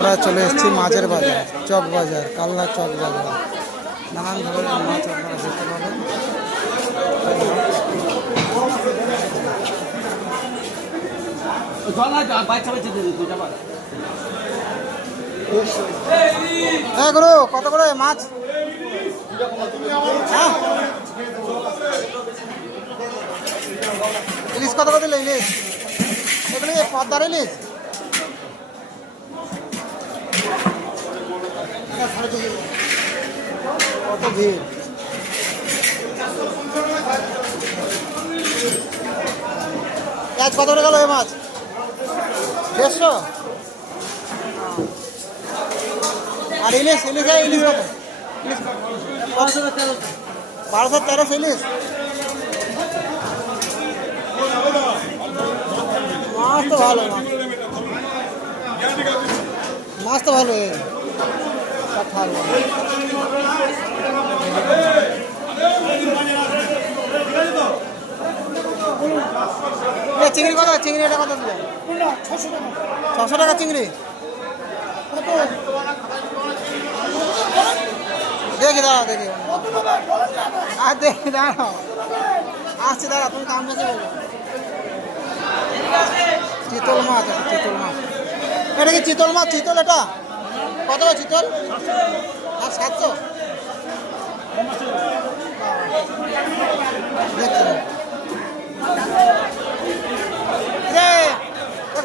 আমরা চলে এসেছি মাছের বাজার, চক বাজার, কালনা চক বাজার। নানান ধরনের মাছ আপনারা দেখতে পাবেন। গুরু, কত করে মাছ? হ্যাঁ? ইলিশ কত করে দিলে ইলিশ? এগুলি পদ্মার ইলিশ? কত ভিড় পেঁয়াজ কত গেল এই মাছ? দেড়শো? আর ইলিশ ইলিশ ইলিশ বারোশো তেরোশো ইলিশ? মাছ তো ভালো, মাছ। মাছ তো ভালো চিংড়ি কত? চিংড়ি এটা কত দিলে? ছশো টাকা চিংড়ি। দেখি দাঁড়া দেখি। আর দেখি, দাঁড়াও। আসছে দাঁড়া তুমি দাম বেশি চিতল মাছ চিতল মাছ। এটা কি চিতল মাছ? চিতল এটা? কত চিতল আর সাতশো?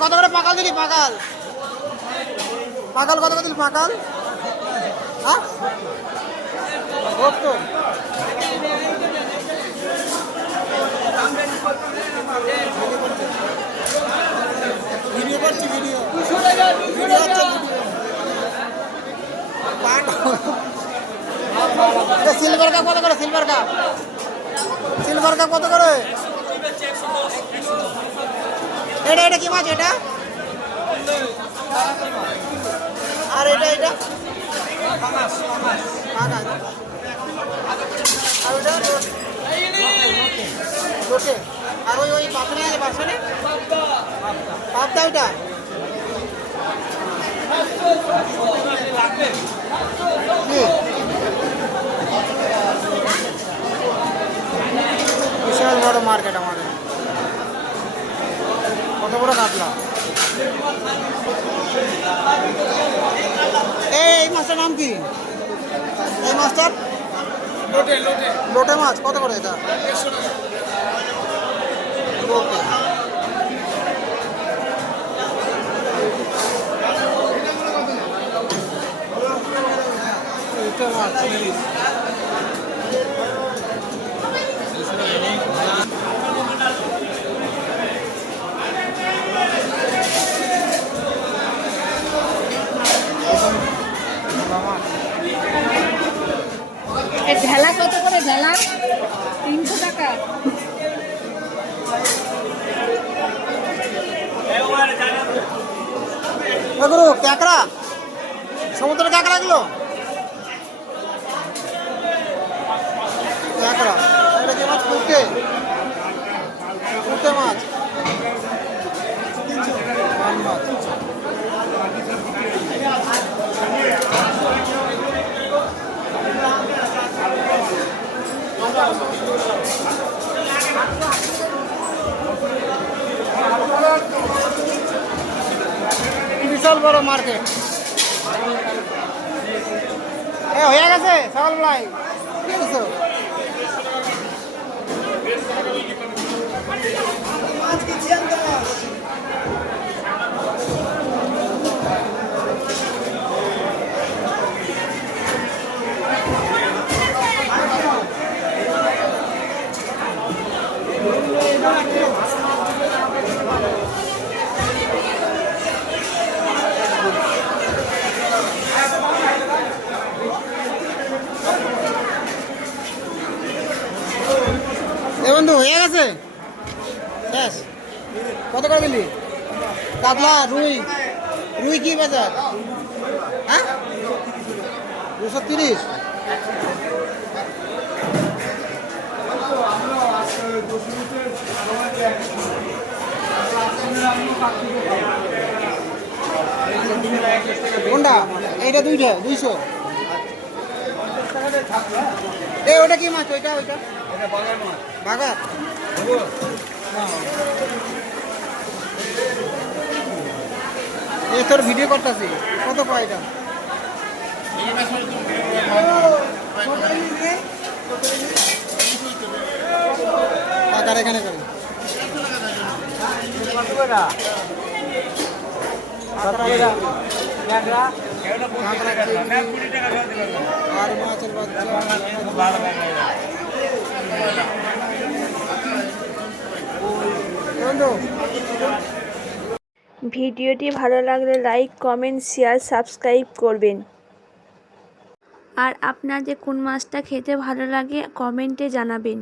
কত করে পাকাল দিলি? পাকাল। পাকাল কত করে দিলি? পাকাল? হ্যাঁ সত্তর ভিডিও করছি ভিডিও ভিডিও হচ্ছে ভিডিও সিলভার কাপ। কত করে, সিলভার কাপ? সিলভার কাপ কত করে? এটা এটা কি মাছ এটা? আর এটা এটা? আর ওটা লোটে। আর ওই ওই পাথরে বাসনে পাবদা ওটা? বিশাল বড় মার্কেট আমাদের। কত বড় কাতলা? এই এই মাছটার নাম কি? এই মাছটার? লোটে মাছ কত করে এটা? লোটে লোটে মাছ ভোলা মাছ এই ঢেলা কত করে ঢেলা? তিনশো টাকা। ক্যাকড়া? সমুদ্রের ক্যাকড়া এগুলো মাছ? কুটে কুটে মাছ? বিশাল বড় মার্কেট। এ হয়ে গেছে? সকালবেলায় কি করছ এ বন্ধু, হয়ে গেছে? শেষ। কত করে দিলি? কাতলা, রুই। রুই কি বাজার? হ্যাঁ? দুশো তিরিশ। কোনটা? এইটা দুইটা, দুইশো। এ ওটা কি মাছ? ওইটা ওইটা। বাগার এ তোর ভিডিও করতেছি। কত পাই এটা? কাকার এখানে করে। আর মাছের বাচ্চা। ভিডিওটি ভালো লাগলে লাইক, কমেন্ট, শেয়ার, সাবস্ক্রাইব করবেন। আর আপনাদের কোন মাছটা খেতে ভালো লাগে, কমেন্টে জানাবেন।